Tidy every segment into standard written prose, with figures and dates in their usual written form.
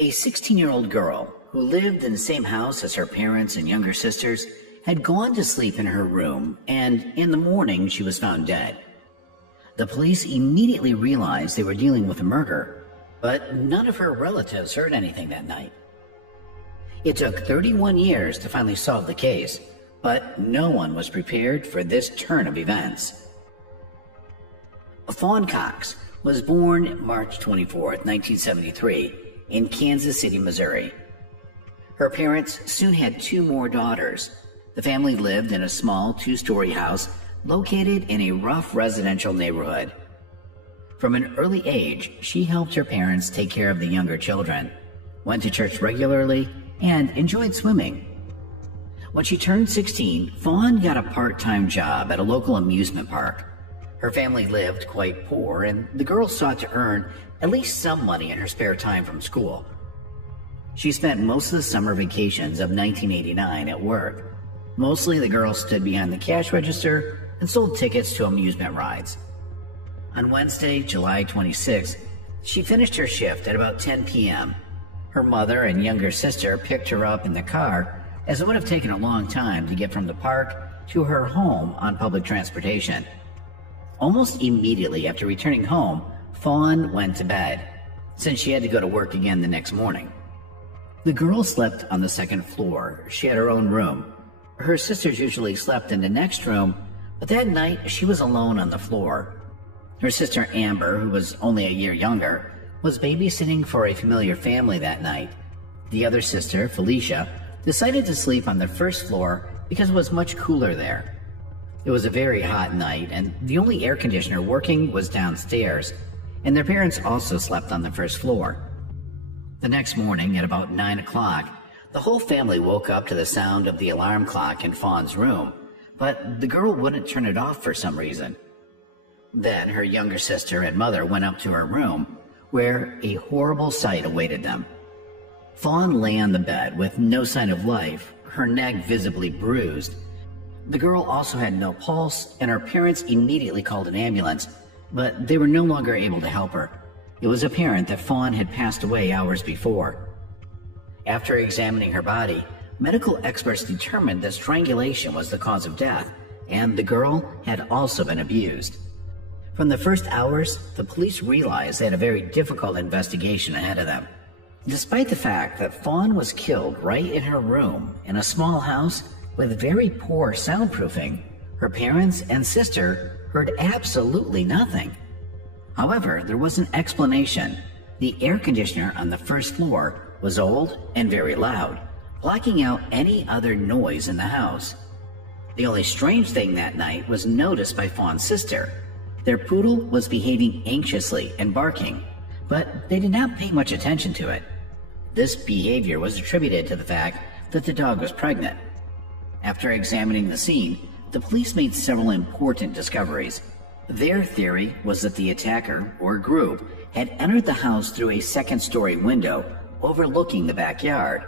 A 16-year-old girl who lived in the same house as her parents and younger sisters had gone to sleep in her room, and in the morning she was found dead. The police immediately realized they were dealing with a murder, but none of her relatives heard anything that night. It took 31 years to finally solve the case, but no one was prepared for this turn of events. Fawn Cox was born March 24, 1973, in Kansas City, Missouri. Her parents soon had 2 more daughters. The family lived in a small 2-story house located in a rough residential neighborhood. From an early age, she helped her parents take care of the younger children, went to church regularly, and enjoyed swimming. When she turned 16, Fawn got a part-time job at a local amusement park. Her family lived quite poor, and the girl sought to earn at least some money in her spare time from school. She spent most of the summer vacations of 1989 at work. Mostly the girl stood behind the cash register and sold tickets to amusement rides. On Wednesday, July 26, she finished her shift at about 10 p.m. Her mother and younger sister picked her up in the car, as it would have taken a long time to get from the park to her home on public transportation. Almost immediately after returning home, Fawn went to bed, since she had to go to work again the next morning. The girl slept on the 2nd floor. She had her own room. Her sisters usually slept in the next room, but that night she was alone on the floor. Her sister Amber, who was only a year younger, was babysitting for a familiar family that night. The other sister, Felicia, decided to sleep on the 1st floor because it was much cooler there. It was a very hot night, and the only air conditioner working was downstairs, and their parents also slept on the 1st floor. The next morning, at about 9 o'clock, the whole family woke up to the sound of the alarm clock in Fawn's room, but the girl wouldn't turn it off for some reason. Then her younger sister and mother went up to her room, where a horrible sight awaited them. Fawn lay on the bed with no sign of life, her neck visibly bruised. The girl also had no pulse, and her parents immediately called an ambulance, but they were no longer able to help her. It was apparent that Fawn had passed away hours before. After examining her body, medical experts determined that strangulation was the cause of death, and the girl had also been abused. From the first hours, the police realized they had a very difficult investigation ahead of them. Despite the fact that Fawn was killed right in her room in a small house with very poor soundproofing, her parents and sister heard absolutely nothing. However, there was an explanation. The air conditioner on the 1st floor was old and very loud, blocking out any other noise in the house. The only strange thing that night was noticed by Fawn's sister. Their poodle was behaving anxiously and barking, but they did not pay much attention to it. This behavior was attributed to the fact that the dog was pregnant. After examining the scene, the police made several important discoveries. Their theory was that the attacker, or group, had entered the house through a 2nd-story window overlooking the backyard.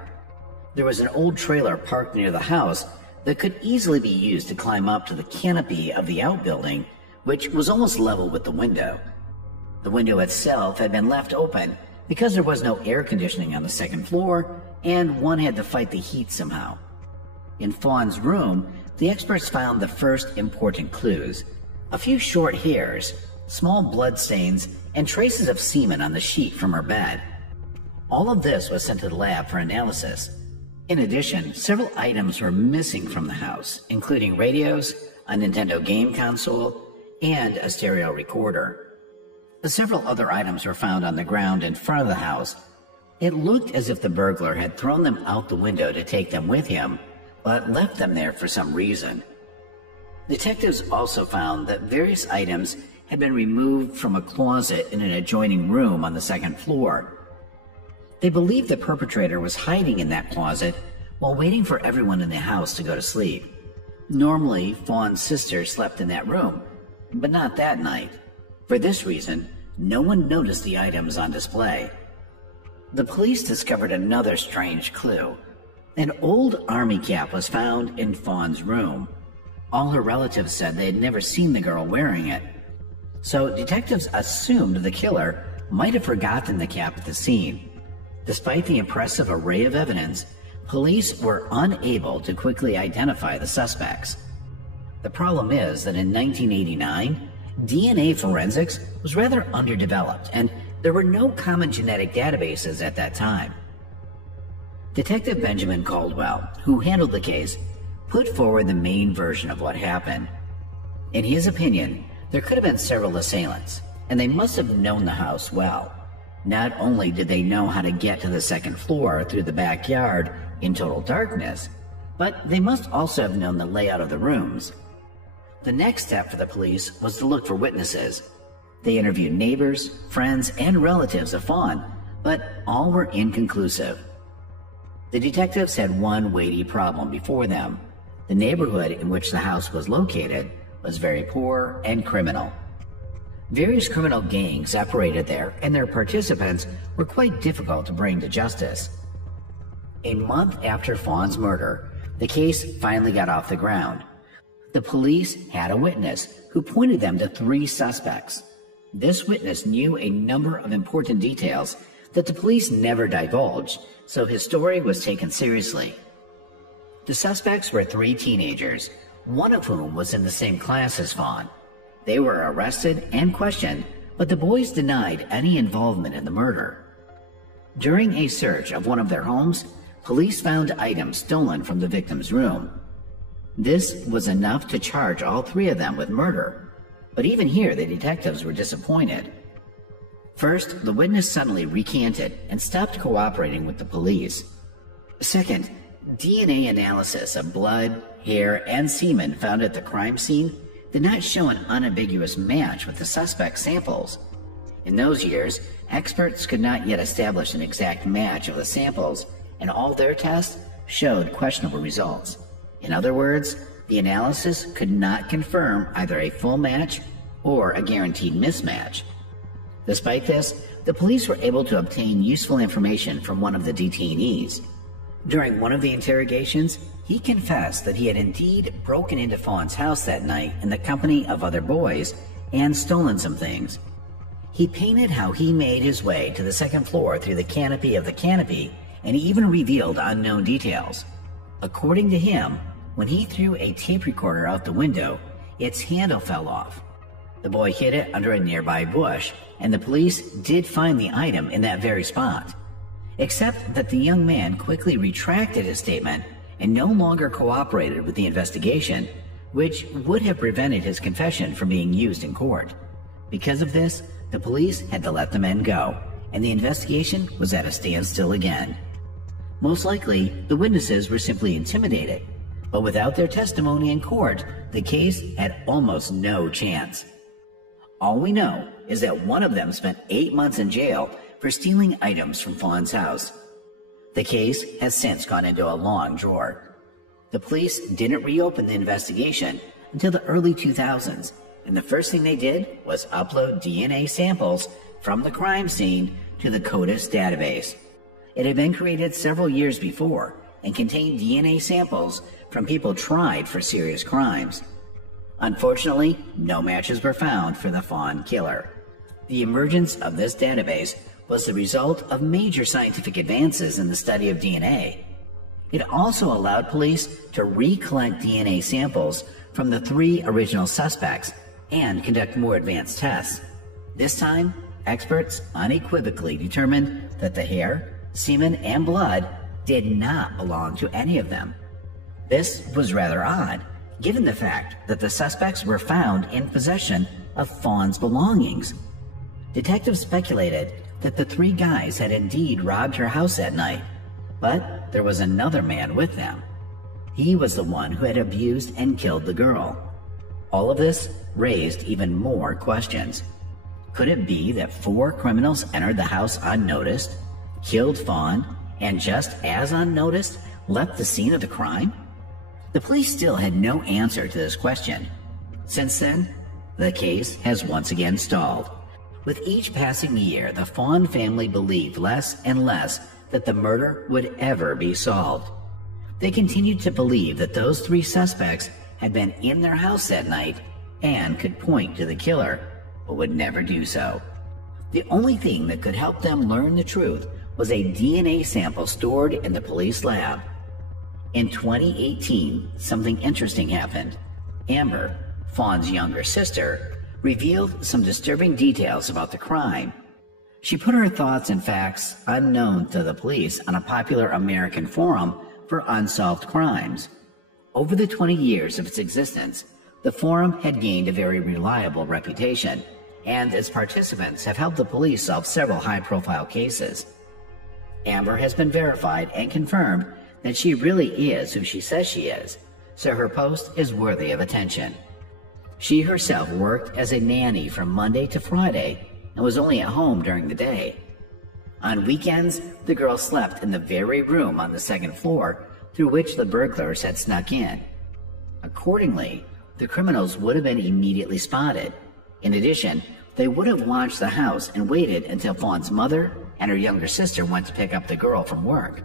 There was an old trailer parked near the house that could easily be used to climb up to the canopy of the outbuilding, which was almost level with the window. The window itself had been left open because there was no air conditioning on the 2nd floor, and one had to fight the heat somehow. In Fawn's room, the experts found the first important clues: a few short hairs, small blood stains, and traces of semen on the sheet from her bed. All of this was sent to the lab for analysis. In addition, several items were missing from the house, including radios, a Nintendo game console, and a stereo recorder. Several other items were found on the ground in front of the house. It looked as if the burglar had thrown them out the window to take them with him, but left them there for some reason. Detectives also found that various items had been removed from a closet in an adjoining room on the 2nd floor. They believed the perpetrator was hiding in that closet while waiting for everyone in the house to go to sleep. Normally, Fawn's sister slept in that room, but not that night. For this reason, no one noticed the items on display. The police discovered another strange clue. An old army cap was found in Fawn's room. All her relatives said they had never seen the girl wearing it. So detectives assumed the killer might have forgotten the cap at the scene. Despite the impressive array of evidence, police were unable to quickly identify the suspects. The problem is that in 1989, DNA forensics was rather underdeveloped, and there were no common genetic databases at that time. Detective Benjamin Caldwell, who handled the case, put forward the main version of what happened. In his opinion, there could have been several assailants, and they must have known the house well. Not only did they know how to get to the second floor through the backyard in total darkness, but they must also have known the layout of the rooms. The next step for the police was to look for witnesses. They interviewed neighbors, friends, and relatives of Fawn, but all were inconclusive. The detectives had one weighty problem before them. The neighborhood in which the house was located was very poor and criminal. Various criminal gangs operated there, and their participants were quite difficult to bring to justice. A month after Fawn's murder, the case finally got off the ground. The police had a witness who pointed them to 3 suspects. This witness knew a number of important details that the police never divulged, so his story was taken seriously. The suspects were 3 teenagers, one of whom was in the same class as Fawn. They were arrested and questioned, but the boys denied any involvement in the murder. During a search of one of their homes, police found items stolen from the victim's room. This was enough to charge all 3 of them with murder, but even here the detectives were disappointed. First, the witness suddenly recanted and stopped cooperating with the police. Second, DNA analysis of blood, hair, and semen found at the crime scene did not show an unambiguous match with the suspect's samples. In those years, experts could not yet establish an exact match of the samples, and all their tests showed questionable results. In other words, the analysis could not confirm either a full match or a guaranteed mismatch. Despite this, the police were able to obtain useful information from one of the detainees. During one of the interrogations, he confessed that he had indeed broken into Fawn's house that night in the company of other boys and stolen some things. He painted how he made his way to the second floor through the canopy of the canopy, and he even revealed unknown details. According to him, when he threw a tape recorder out the window, its handle fell off. The boy hid it under a nearby bush, and the police did find the item in that very spot. Except that the young man quickly retracted his statement and no longer cooperated with the investigation, which would have prevented his confession from being used in court. Because of this, the police had to let the men go, and the investigation was at a standstill again. Most likely, the witnesses were simply intimidated, but without their testimony in court, the case had almost no chance. All we know is that one of them spent 8 months in jail for stealing items from Fawn's house. The case has since gone into a long drawer. The police didn't reopen the investigation until the early 2000s, and the first thing they did was upload DNA samples from the crime scene to the CODIS database. It had been created several years before and contained DNA samples from people tried for serious crimes. Unfortunately, no matches were found for the Fawn killer. The emergence of this database was the result of major scientific advances in the study of DNA. It also allowed police to recollect DNA samples from the 3 original suspects and conduct more advanced tests. This time, experts unequivocally determined that the hair, semen, and blood did not belong to any of them. This was rather odd, given the fact that the suspects were found in possession of Fawn's belongings. Detectives speculated that the 3 guys had indeed robbed her house that night, but there was another man with them. He was the one who had abused and killed the girl. All of this raised even more questions. Could it be that 4 criminals entered the house unnoticed, killed Fawn, and just as unnoticed, left the scene of the crime? The police still had no answer to this question. Since then, the case has once again stalled. With each passing year, the Fawn family believed less and less that the murder would ever be solved. They continued to believe that those 3 suspects had been in their house that night and could point to the killer, but would never do so. The only thing that could help them learn the truth was a DNA sample stored in the police lab. In 2018, something interesting happened. Amber, Fawn's younger sister, revealed some disturbing details about the crime. She put her thoughts and facts unknown to the police on a popular American forum for unsolved crimes. Over the 20 years of its existence, the forum had gained a very reliable reputation, and its participants have helped the police solve several high-profile cases. Amber has been verified and confirmed that she really is who she says she is, so her post is worthy of attention. She herself worked as a nanny from Monday to Friday and was only at home during the day. On weekends, the girl slept in the very room on the second floor through which the burglars had snuck in. Accordingly, the criminals would have been immediately spotted. In addition, they would have watched the house and waited until Fawn's mother and her younger sister went to pick up the girl from work.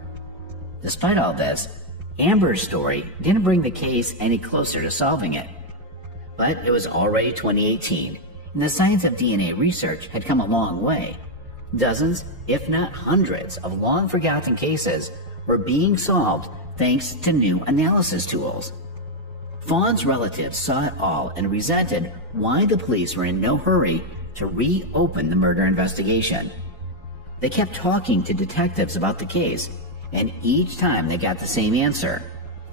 Despite all this, Amber's story didn't bring the case any closer to solving it. But it was already 2018, and the science of DNA research had come a long way. Dozens, if not hundreds, of long-forgotten cases were being solved thanks to new analysis tools. Fawn's relatives saw it all and resented why the police were in no hurry to reopen the murder investigation. They kept talking to detectives about the case, and each time they got the same answer.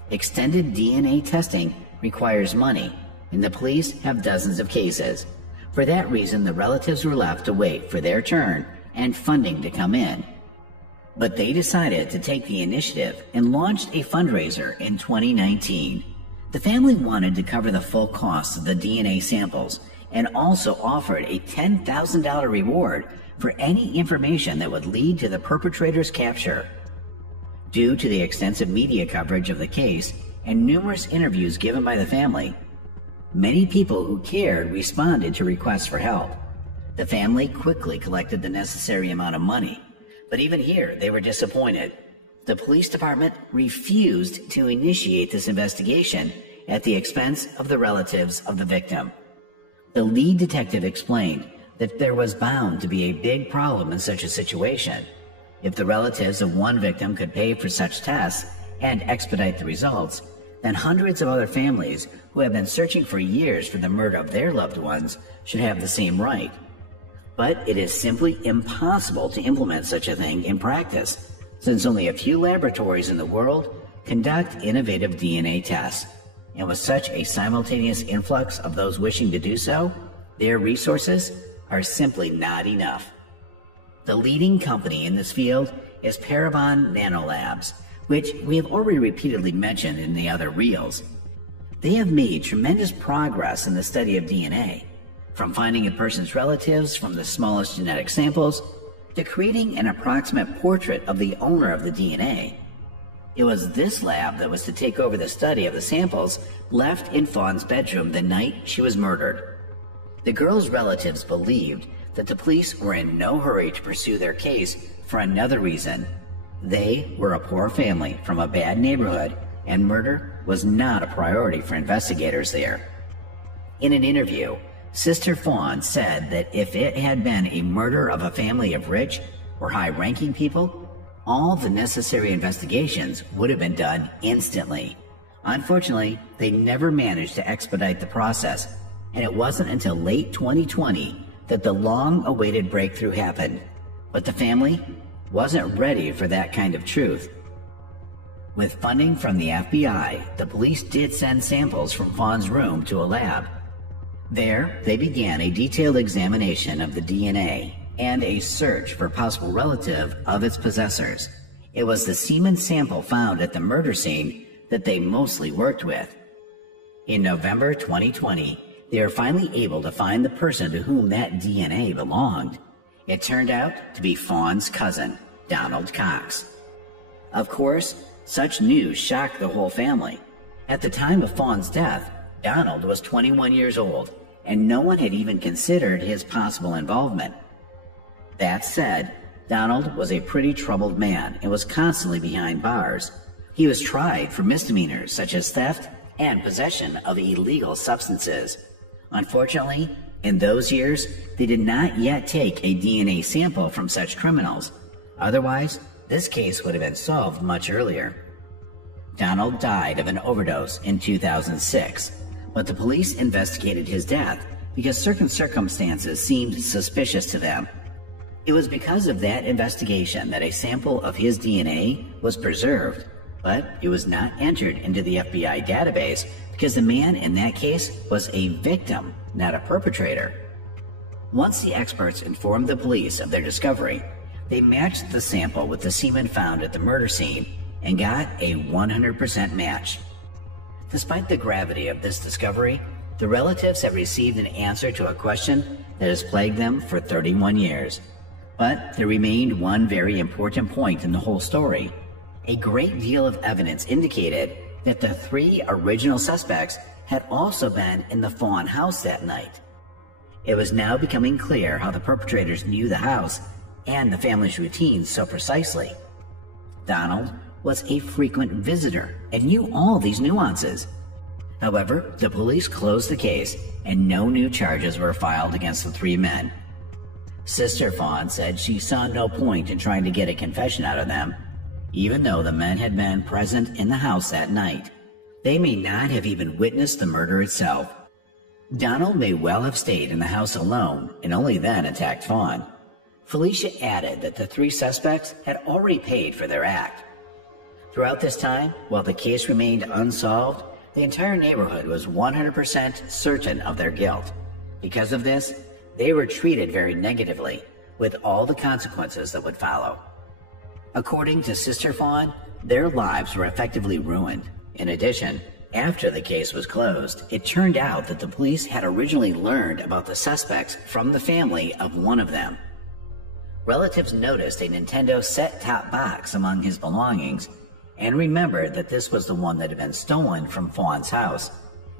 Extended DNA testing requires money, and the police have dozens of cases. For that reason, the relatives were left to wait for their turn and funding to come in. But they decided to take the initiative and launched a fundraiser in 2019. The family wanted to cover the full cost of the DNA samples and also offered a $10,000 reward for any information that would lead to the perpetrator's capture. Due to the extensive media coverage of the case and numerous interviews given by the family, many people who cared responded to requests for help. The family quickly collected the necessary amount of money, but even here they were disappointed. The police department refused to initiate this investigation at the expense of the relatives of the victim. The lead detective explained that there was bound to be a big problem in such a situation. If the relatives of one victim could pay for such tests and expedite the results, then hundreds of other families who have been searching for years for the murder of their loved ones should have the same right. But it is simply impossible to implement such a thing in practice, since only a few laboratories in the world conduct innovative DNA tests. And with such a simultaneous influx of those wishing to do so, their resources are simply not enough. The leading company in this field is Parabon Nanolabs, which we have already repeatedly mentioned in the other reels. They have made tremendous progress in the study of DNA, from finding a person's relatives from the smallest genetic samples to creating an approximate portrait of the owner of the DNA. It was this lab that was to take over the study of the samples left in Fawn's bedroom the night she was murdered. The girl's relatives believed that the police were in no hurry to pursue their case for another reason. They were a poor family from a bad neighborhood, and murder was not a priority for investigators there. In an interview, Sister Fawn said that if it had been a murder of a family of rich or high-ranking people, all the necessary investigations would have been done instantly. Unfortunately, they never managed to expedite the process, and it wasn't until late 2020 that the long-awaited breakthrough happened. But the family wasn't ready for that kind of truth. With funding from the FBI, the police did send samples from Fawn's room to a lab. There, they began a detailed examination of the DNA and a search for possible relative of its possessors. It was the semen sample found at the murder scene that they mostly worked with. In November 2020, they were finally able to find the person to whom that DNA belonged. It turned out to be Fawn's cousin, Donald Cox. Of course, such news shocked the whole family. At the time of Fawn's death, Donald was 21 years old, and no one had even considered his possible involvement. That said, Donald was a pretty troubled man and was constantly behind bars. He was tried for misdemeanors such as theft and possession of illegal substances. Unfortunately, in those years, they did not yet take a DNA sample from such criminals. Otherwise, this case would have been solved much earlier. Donald died of an overdose in 2006, but the police investigated his death because certain circumstances seemed suspicious to them. It was because of that investigation that a sample of his DNA was preserved, but it was not entered into the FBI database because the man in that case was a victim, not a perpetrator. Once the experts informed the police of their discovery, they matched the sample with the semen found at the murder scene and got a 100% match. Despite the gravity of this discovery, the relatives have received an answer to a question that has plagued them for 31 years. But there remained one very important point in the whole story. A great deal of evidence indicated that the 3 original suspects had also been in the Fawn house that night. It was now becoming clear how the perpetrators knew the house and the family's routines so precisely. Donald was a frequent visitor and knew all these nuances. However, the police closed the case and no new charges were filed against the 3 men. Sister Fawn said she saw no point in trying to get a confession out of them, even though the men had been present in the house that night. They may not have even witnessed the murder itself. Donald may well have stayed in the house alone and only then attacked Fawn. Felicia added that the 3 suspects had already paid for their act. Throughout this time, while the case remained unsolved, the entire neighborhood was 100% certain of their guilt. Because of this, they were treated very negatively, with all the consequences that would follow. According to Sister Fawn, their lives were effectively ruined. In addition, after the case was closed, it turned out that the police had originally learned about the suspects from the family of one of them. Relatives noticed a Nintendo set-top box among his belongings and remembered that this was the one that had been stolen from Fawn's house.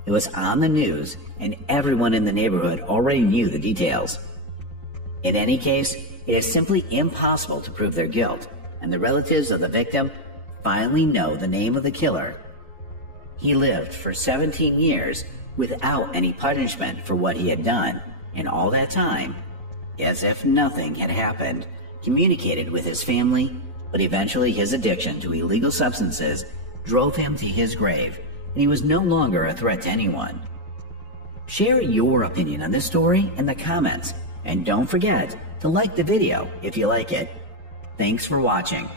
It was on the news, and everyone in the neighborhood already knew the details. In any case, it is simply impossible to prove their guilt, and the relatives of the victim finally know the name of the killer. He lived for 17 years without any punishment for what he had done, and all that time, as if nothing had happened, communicated with his family, but eventually his addiction to illegal substances drove him to his grave, and he was no longer a threat to anyone. Share your opinion on this story in the comments, and don't forget to like the video if you like it. Thanks for watching.